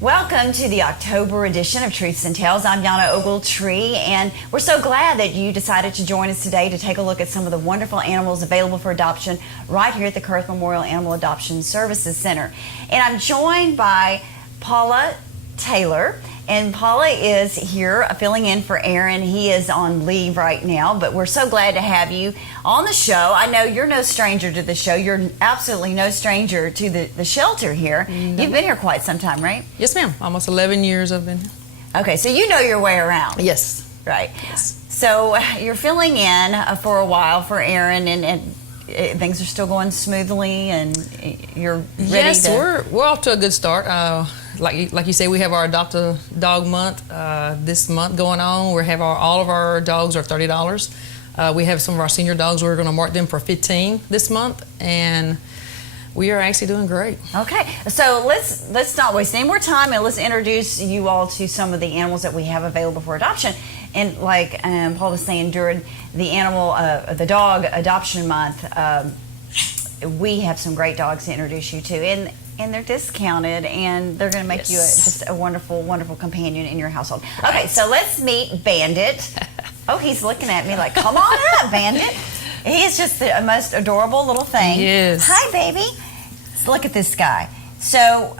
Welcome to the October edition of Truths and Tales. I'm Yana Ogletree, and we're so glad that you decided to join us today to take a look at some of the wonderful animals available for adoption right here at the Kurth Memorial Animal Adoption Services Center. And I'm joined by Paula Taylor, and Paula is here filling in for Aaron. He is on leave right now, but we're so glad to have you on the show. I know you're no stranger to the show. You're absolutely no stranger to the shelter here. No. You've been here quite some time, right? Yes, ma'am. Almost 11 years I've been here. Okay, so you know your way around. Yes. Right. Yes. So you're filling in for a while for Aaron, and things are still going smoothly, and you're ready yes, to... we're off to a good start. Like you say, we have our Adopt a Dog month this month going on. We have all of our dogs are $30. We have some of our senior dogs. We're going to mark them for $15 this month, and we are actually doing great. Okay, so let's not waste any more time, and let's introduce you all to some of the animals that we have available for adoption. And like Paul was saying, during the dog adoption month, we have some great dogs to introduce you to, and they're discounted, and they're going to make you just a wonderful, wonderful companion in your household. Okay, so let's meet Bandit. Oh, he's looking at me like, come on up, Bandit. He is just the most adorable little thing. Yes. Hi, baby. Let's look at this guy. So,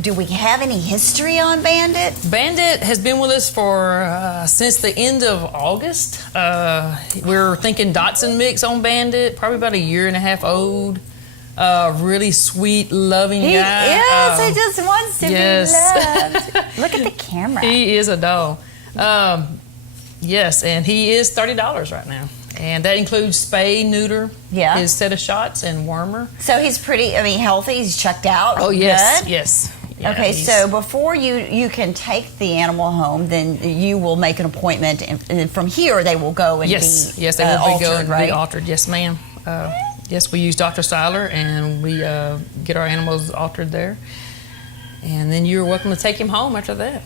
do we have any history on Bandit? Bandit has been with us for since the end of August. We're thinking Dotson mix on Bandit, probably about a year and a half old. Really sweet, loving guy. He just wants to be loved. Look at the camera. He is a doll. Yes, and he is $30 right now. And that includes spay, neuter, his set of shots, and wormer. So he's pretty, healthy. He's checked out. Oh, yes, good. yes. Yeah, okay, so before you can take the animal home, then you will make an appointment, and from here they will go and be Yes, they will altered, be going right? be altered. Yes, ma'am. Yes, we use Dr. Seiler, and we get our animals altered there. And then you're welcome to take him home after that.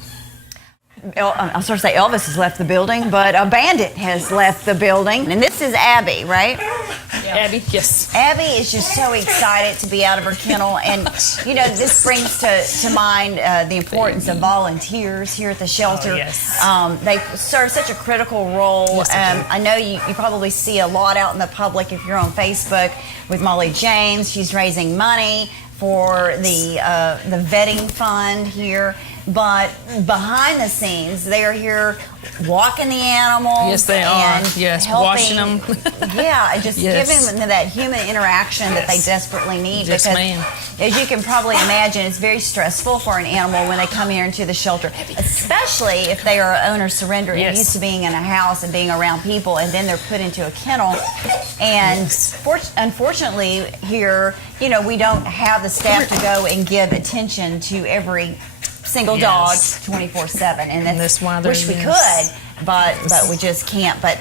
I was sort of say Elvis has left the building, but a Bandit has left the building. And this is Abby, right? Yeah. Abby, yes. Abby is just so excited to be out of her kennel. And, this brings to mind the importance of volunteers here at the shelter. Oh, yes. They serve such a critical role. Yes, I know you probably see a lot out in the public if you're on Facebook with Molly James. She's raising money for the vetting fund here. But behind the scenes, they are here walking the animals. Yes, they are. Yes, helping, washing them. Just giving them that human interaction that they desperately need. Yes, because, ma'am. as you can probably imagine, it's very stressful for an animal when they come here into the shelter, especially if they are owner surrender and used to being in a house and being around people, and then they're put into a kennel. And unfortunately, here, we don't have the staff to go and give attention to every single dog 24/7, and that's why wish we could, but we just can't. But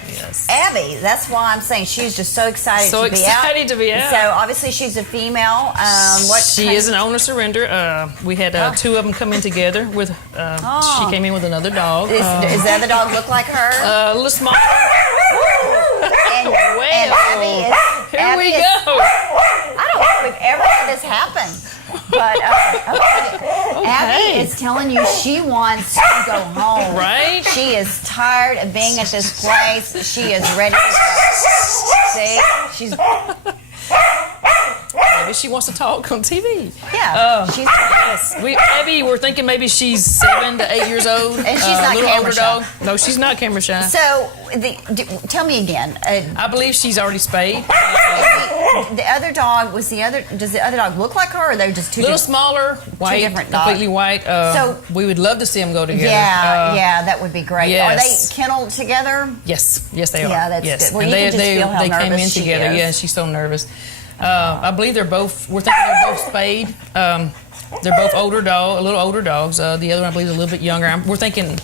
Abby, that's why I'm saying she's just so excited to be out. So obviously she's a female. She is an owner surrender. We had two of them come in together with. She came in with another dog. Does the other dog look like her? A little smaller. And Abby is. Here we go. I don't think we've ever had this happen. But Abby is telling you she wants to go home. Right? She is tired of being at this place. She is ready to go. See? She's... Maybe she wants to talk on TV. Yeah. Abby, we're thinking maybe she's 7 to 8 years old. And she's not camera shy. No, she's not camera shy. So, tell me again. I believe she's already spayed. The other dog, does the other dog look like her, or are they just two little smaller, white, different dogs? Completely white. So we would love to see them go together. Yeah, that would be great. Yes. Are they kenneled together? Yes, they are. Yeah, that's good. Well, and they came in together. Yeah, she's so nervous. I believe we're thinking they're both spayed. They're both a little older dogs. The other one, I believe, is a little bit younger. We're thinking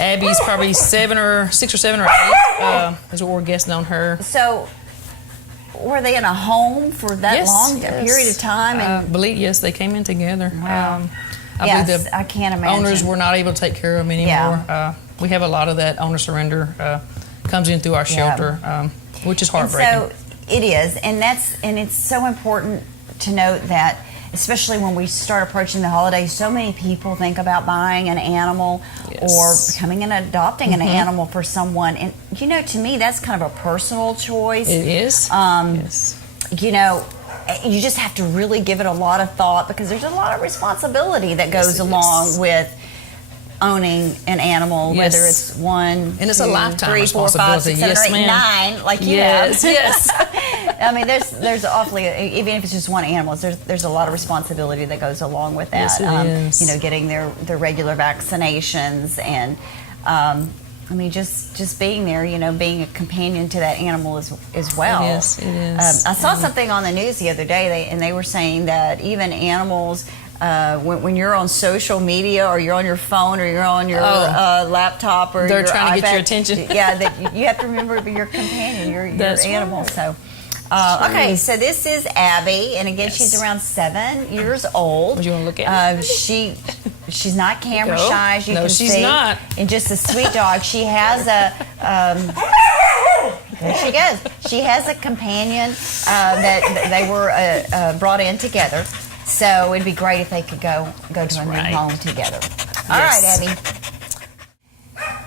Abby's probably 6 or 7 or 8 is what we're guessing on her. So, were they in a home for that long a period of time? I believe, they came in together. Wow. I believe the I can't imagine. owners were not able to take care of them anymore. Yeah. We have a lot of that owner surrender comes in through our shelter, which is heartbreaking. And so it is, and it's so important to note that especially when we start approaching the holidays, so many people think about buying an animal or becoming and adopting an animal for someone. And, you know, to me, that's kind of a personal choice. It is. You know, you just have to really give it a lot of thought because there's a lot of responsibility that goes along with owning an animal, whether it's one, and it's two, a lifetime 3, 4, 5, 6, 7, 8, 9, like you have. Yes. I mean, there's awfully, even if it's just one animal, there's a lot of responsibility that goes along with that. Yes, it is. You know, getting their regular vaccinations and. I mean, just being there, you know, being a companion to that animal as well. Yes, it is. I saw something on the news the other day, and they were saying that even animals, when you're on social media or you're on your phone or you're on your laptop or they're your trying to iPad, get your attention. Yeah, that you have to remember your companion, your animal. Right. So. Okay, so this is Abby, and again, she's around 7 years old. Would you want to look at She's not camera shy, as you can see. No, she's not. And just a sweet dog. She has a, there she goes. She has a companion that they were brought in together. So it'd be great if they could go to a new home together. All right, Abby.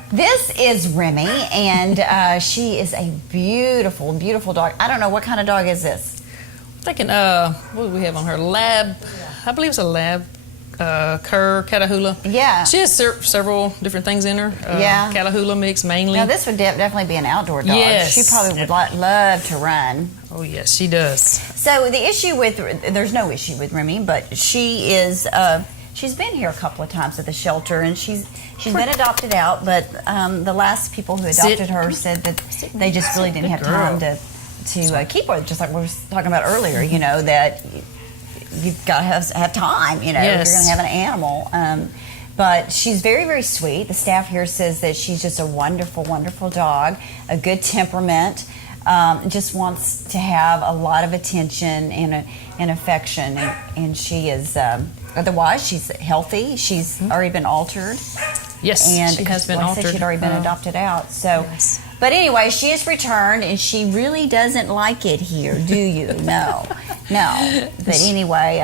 This is Remy, and she is a beautiful, beautiful dog. I don't know, what kind of dog is this? I'm thinking, what do we have on her? Lab, I believe it's a lab, cur, Catahoula. Yeah. She has several different things in her. Catahoula mix mainly. Now, this would definitely be an outdoor dog. Yes. She probably would love to run. Oh, yes, she does. So the issue there's no issue with Remy, but she is, she's been here a couple of times at the shelter, and she's been adopted out, but the last people who adopted her said that they just really didn't have time to keep her, just like we were talking about earlier, you know, that you've got to have time, you know, if you're going to have an animal. But she's very, very sweet. The staff here says that she's just a wonderful, wonderful dog, a good temperament, just wants to have a lot of attention and affection, and she is... otherwise, she's healthy. She's already been altered. Yes, and she has been like altered. I said, she'd already been adopted out. So, but anyway, she has returned, and she really doesn't like it here, do you? No. But anyway,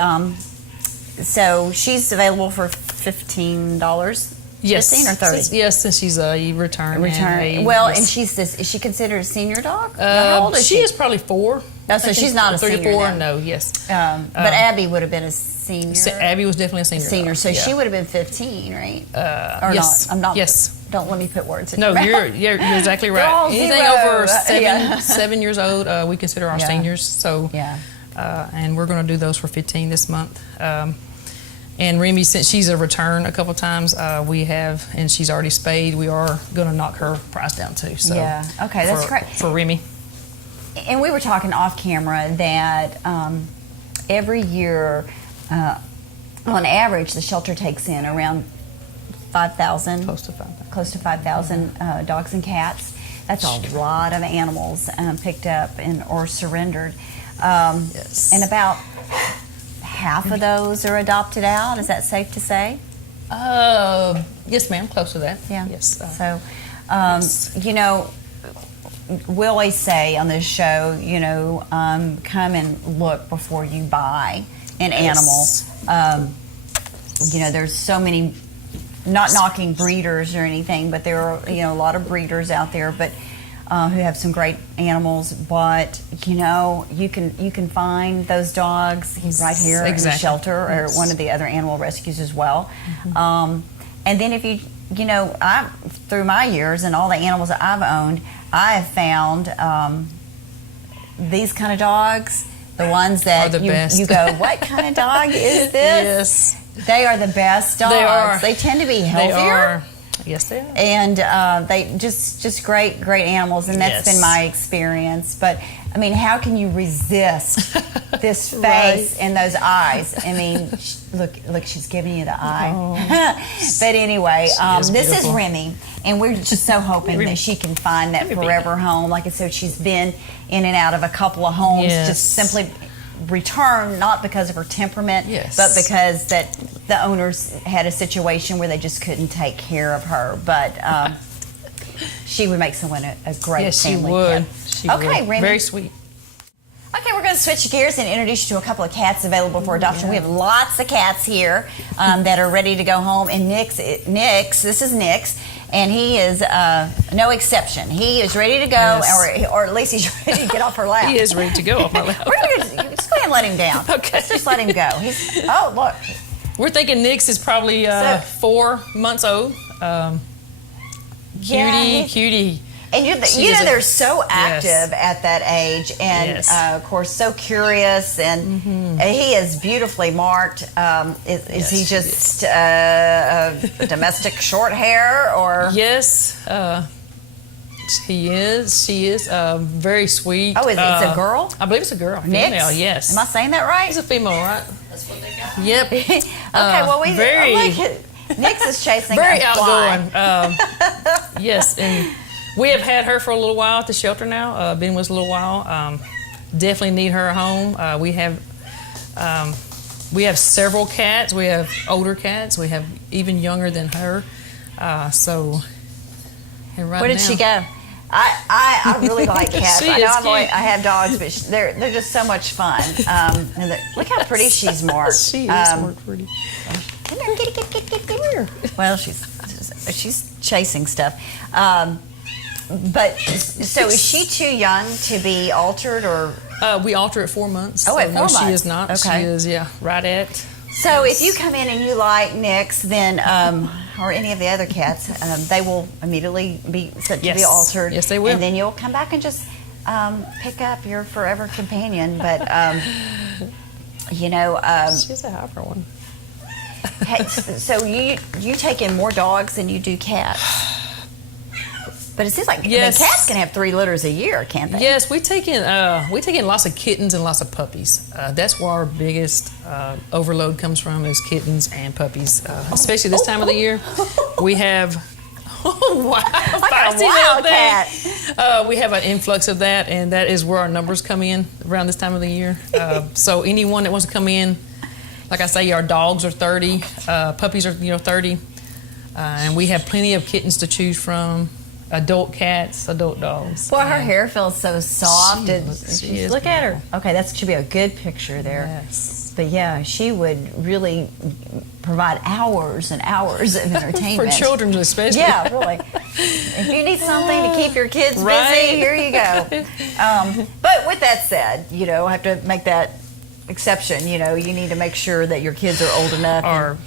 so she's available for $15. Yes, 15 or 30? Yes, since she's a return. Well, and is she considered a senior dog? How old is she? She is probably 4. No, so she's not a 3 senior. 3 or 4. No, yes. But Abby would have been a senior. Abby was definitely a senior. So she would have been 15, right? Or yes. Not? I'm not. Yes. Don't let me put words in your mouth. No, you're exactly right. All Anything zero. over 7 years old, we consider our seniors. So, yeah. And we're going to do those for 15 this month. And Remy, since she's a return a couple times, we have, and she's already spayed, we are going to knock her price down too. So yeah, okay, that's great. For Remy. And we were talking off camera that every year, on average, the shelter takes in around 5,000. Close to 5,000 dogs and cats. That's a lot of animals picked up or surrendered. And about half of those are adopted out. Is that safe to say? Yes, ma'am. Close to that. Yeah. Yes. So, you know, we always say on this show, you know, come and look before you buy an animal. You know, there's so many, not knocking breeders or anything, but there are, you know, a lot of breeders out there, but who have some great animals. But you know, you can find those dogs right here in the shelter or one of the other animal rescues as well. And then if you know, through my years and all the animals that I've owned, I have found these kind of dogs, the ones that you go, what kind of dog is this? Yes. They are the best dogs. They are. They tend to be healthier. They are. Yes, they are. And they just great animals, and that's been my experience. But I mean, how can you resist this face and those eyes? I mean, look, she's giving you the eye. But anyway, this is Remy, and we're just so hoping that she can find that forever home. Like I said, she's been in and out of a couple of homes, just simply return, not because of her temperament, but because that the owners had a situation where they just couldn't take care of her. But she would make someone a great family she would. pet. She would. Remy. Very sweet. Okay, we're going going to switch gears and introduce you to a couple of cats available for adoption. We have lots of cats here that are ready to go home. And this is Nix, and he is no exception. He is ready to go, or at least he's ready to get off her lap. He is ready to go off my lap. We're going to just go ahead and let him down. Okay. Let's just let him go. Oh, look. We're thinking Nix is probably 4 months old. Cutie. And they're so active at that age, and of course, so curious, and he is beautifully marked. Is he just domestic short hair, or? Yes, he is. She is very sweet. Oh, it's a girl? I believe it's a girl. Nix? Female, yes. Am I saying that right? It's a female, right? That's what they got. Yep. Okay, well, very Nix is chasing very a fly. outgoing. Yes, and we have had her for a little while at the shelter now. Been with us a little while. Definitely need her at home. We have several cats. We have older cats. We have even younger than her. And right Where did now, she go? I really like cats. She I know is cute. I have dogs, but they're just so much fun. Look how pretty she's marked. She is more pretty. Come here, get here. Well, she's chasing stuff. But so is she too young to be altered, or? We alter at 4 months. Oh, at 4 months. She is not. Okay. She is, right at. So if you come in and you like Nix, then or any of the other cats, they will immediately be set to be altered. Yes, they will. And then you'll come back and just pick up your forever companion. But She's a hyper one. So you take in more dogs than you do cats. But it seems like cats can have 3 litters a year, can't they? Yes, we take in lots of kittens and lots of puppies. That's where our biggest overload comes from, is kittens and puppies. Especially this time of the year, we have. Oh wow! Like a wild cat. We have an influx of that, and that is where our numbers come in around this time of the year. So anyone that wants to come in, like I say, our dogs are 30, puppies are 30, and we have plenty of kittens to choose from. Adult cats, adult dogs. Well, her hair feels so soft. She is look at her. Okay, that should be a good picture there. Yes. But yeah, she would really provide hours and hours of entertainment. For children especially. Yeah, really. If you need something to keep your kids busy, here you go. But with that said, I have to make that exception. You need to make sure that your kids are old enough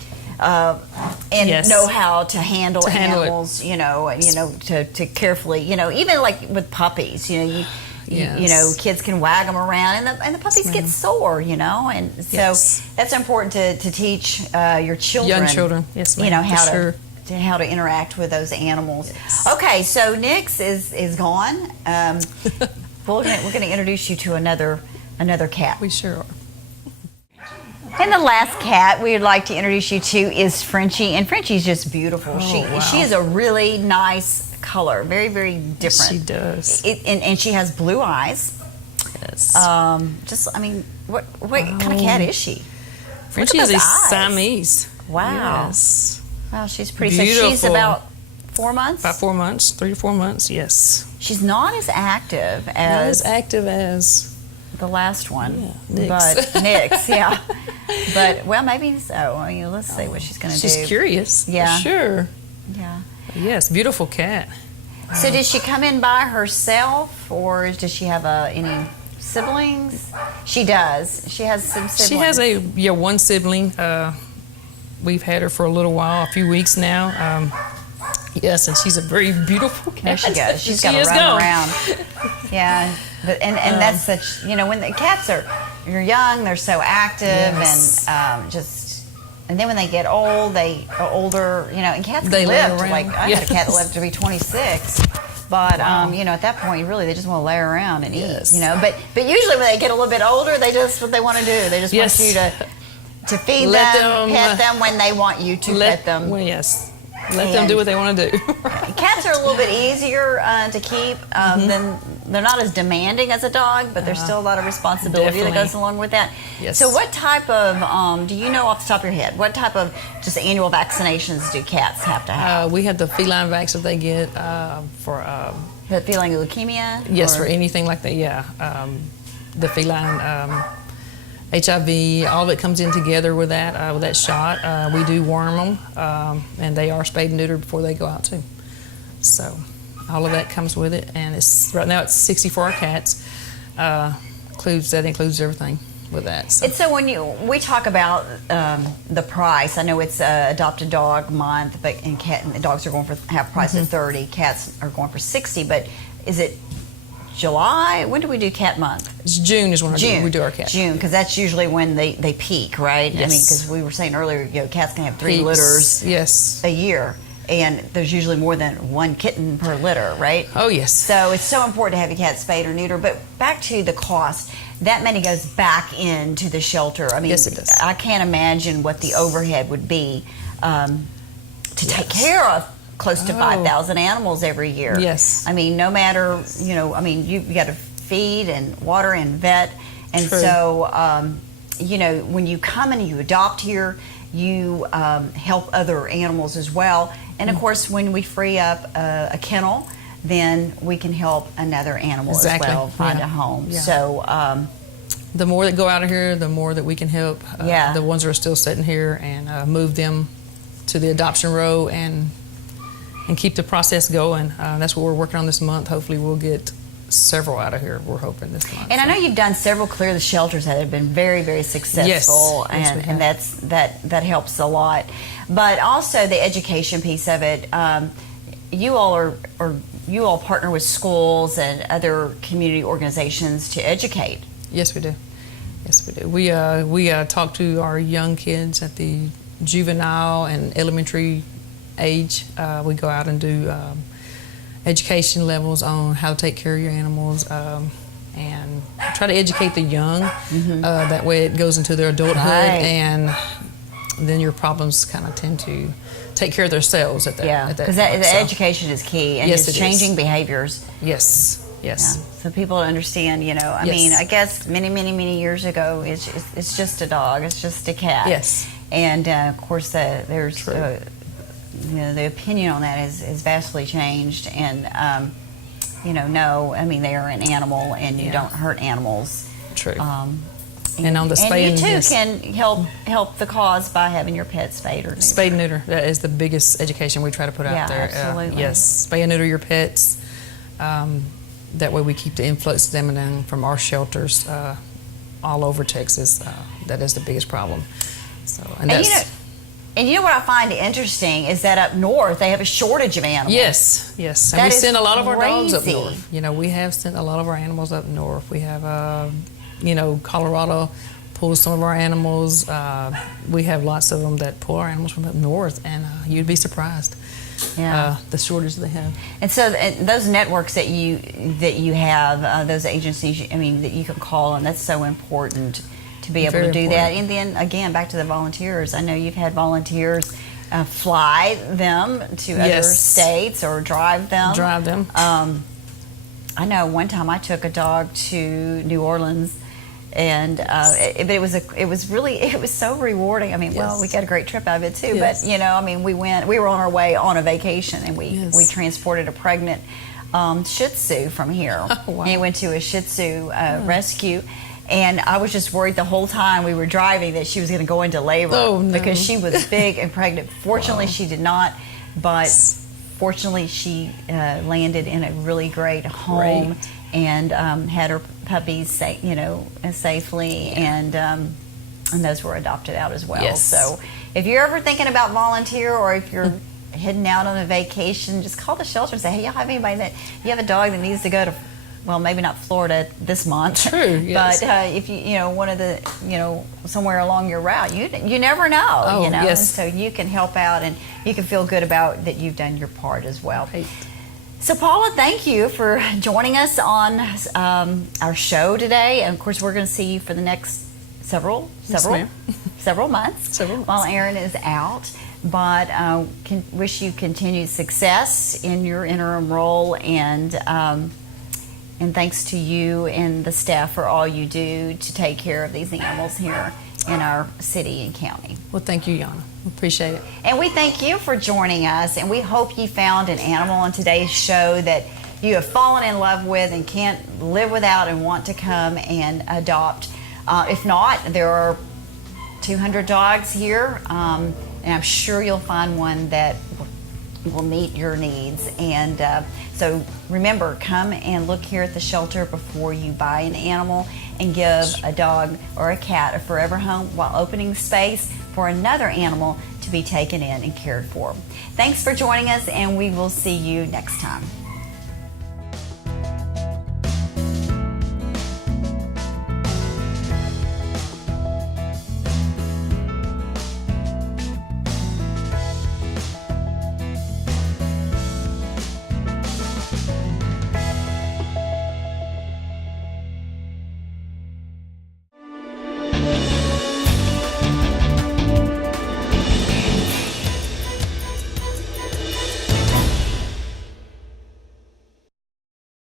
and know how to handle animals, to carefully, even like with puppies, kids can wag them around and the puppies get sore, and so that's important to teach your children. Young children, yes, ma'am, how to interact with those animals. Yes. Okay, so Nix is gone. We're going to introduce you to another cat. We sure are. And the last cat we would like to introduce you to is Frenchie, and Frenchie's just beautiful. She is a really nice color, very, very different. She does. And she has blue eyes. Yes. What kind of cat is she? Frenchie is a Siamese. Wow. Yes. Wow, she's pretty. Beautiful. So she's about 4 months? About 4 months, 3 to 4 months, yes. She's not as active as the last one, Nix. but Nix, yeah. But maybe so. Let's see what she's going to do. She's curious, yeah, for sure. Yeah. Yes, beautiful cat. So did she come in by herself, or does she have any siblings? She does. She has some siblings. She has one sibling. We've had her for a little while, a few weeks now. Yes, and she's a very beautiful cat. There she goes. She's got to run around. Yeah, but and that's such, when the cats you're young, they're so active, yes. and then when they get old, they are older, and cats can live to, like, I had a cat that lived to be 26. But at that point, really, they just want to lay around and eat. But usually when they get a little bit older, what they want to do. They just want you to feed them, pet them when they want you to pet them. Well, yes. Let them do what they want to do. Cats are a little bit easier to keep than, they're not as demanding as a dog, but there's still a lot of responsibility that goes along with that. Yes. So what type of, do you know off the top of your head, what type of just annual vaccinations do cats have to have? We have the feline vax that they get for... the feline leukemia? Yes, for anything like that, yeah. the feline HIV, all of it comes in together with that shot. We do worm them, and they are spayed and neutered before they go out too. So all of that comes with it, and right now it's $60 for our cats. Includes everything with that. So. And so when we talk about the price, I know it's adopted dog month, but and the dogs are going for half price at $30. Cats are going for $60. But is it July? When do we do cat month? It's June is when we do our cat. June, because that's usually when they peak, right? Yes. I mean, because we were saying earlier, cats can have 3 litters yes. a year. And there's usually more than 1 kitten per litter, right? Oh, yes. So it's so important to have your cat spayed or neutered. But back to the cost, that money goes back into the shelter. I mean, yes, it does. I can't imagine what the overhead would be to take care of close to 5,000 animals every year. Yes. I mean, no matter, you got to feed and water and vet. And True. So, when you come and you adopt here, you help other animals as well. And of course, when we free up a kennel, then we can help another animal as well find a home. Yeah. So the more that go out of here, the more that we can help the ones that are still sitting here and move them to the adoption row and keep the process going. That's what we're working on this month. Hopefully we'll get several out of here, we're hoping, this month. And I know you've done several clear the shelters that have been very, very successful, yes, and that helps a lot. But also the education piece of it. You all partner with schools and other community organizations to educate. Yes, we do. Yes, we do. We talk to our young kids at the juvenile and elementary age. We go out and do education levels on how to take care of your animals, and try to educate the young. That way it goes into their adulthood, and then your problems kind of tend to take care of themselves at that. Yeah, because the education is key, and yes, it's changing behaviors. Yes. Yeah. So people understand, I mean, I guess many years ago, it's just a dog, it's just a cat. Yes. And of course, there's the opinion on that is vastly changed, and no, I mean, they are an animal, and you don't hurt animals. True. And on the spay and you too can help the cause by having your pet spayed or neutered. Spay and neuter. That is the biggest education we try to put out there. Absolutely. Yes, spay and neuter your pets. That way we keep the influx of them and then from our shelters all over Texas. That is the biggest problem. So, and you know what I find interesting is that up north they have a shortage of animals. Yes. And that we send a lot of our dogs up crazy. north. We have sent a lot of our animals up north. We have, Colorado pulls some of our animals. We have lots of them that pull our animals from up north, and you'd be surprised. Yeah. The shortage they have. And so those networks that you have, those agencies, that you can call, and that's so important to be able to do that. And then again, back to the volunteers. I know you've had volunteers fly them to other states or drive them. I know one time I took a dog to New Orleans, and it was so rewarding. I mean, well, we got a great trip out of it too. Yes. But we were on our way on a vacation, and we transported a pregnant Shih Tzu from here. Oh, wow. And he went to a Shih Tzu rescue. And I was just worried the whole time we were driving that she was going to go into labor because she was big and pregnant. Fortunately, she did not, but fortunately, she landed in a really great home and had her puppies, safely, and those were adopted out as well. Yes. So, if you're ever thinking about volunteer, or if you're heading out on a vacation, just call the shelter and say, "Hey, y'all have anybody that you have a dog that needs to go to?" Well, maybe not Florida this month. True, yes. But if one of the, somewhere along your route, you never know, Oh, And yes. so you can help out, and you can feel good about that you've done your part as well. Right. So, Paula, thank you for joining us on our show today. And of course, we're going to see you for the next several months while Aaron is out. But wish you continued success in your interim role, and thanks to you and the staff for all you do to take care of these animals here in our city and county. Well, thank you, Yana. We appreciate it. And we thank you for joining us, and we hope you found an animal on today's show that you have fallen in love with and can't live without and want to come and adopt. If not, there are 200 dogs here, and I'm sure you'll find one that will meet your needs. And so remember, come and look here at the shelter before you buy an animal, and give a dog or a cat a forever home while opening space for another animal to be taken in and cared for. Thanks for joining us, and we will see you next time.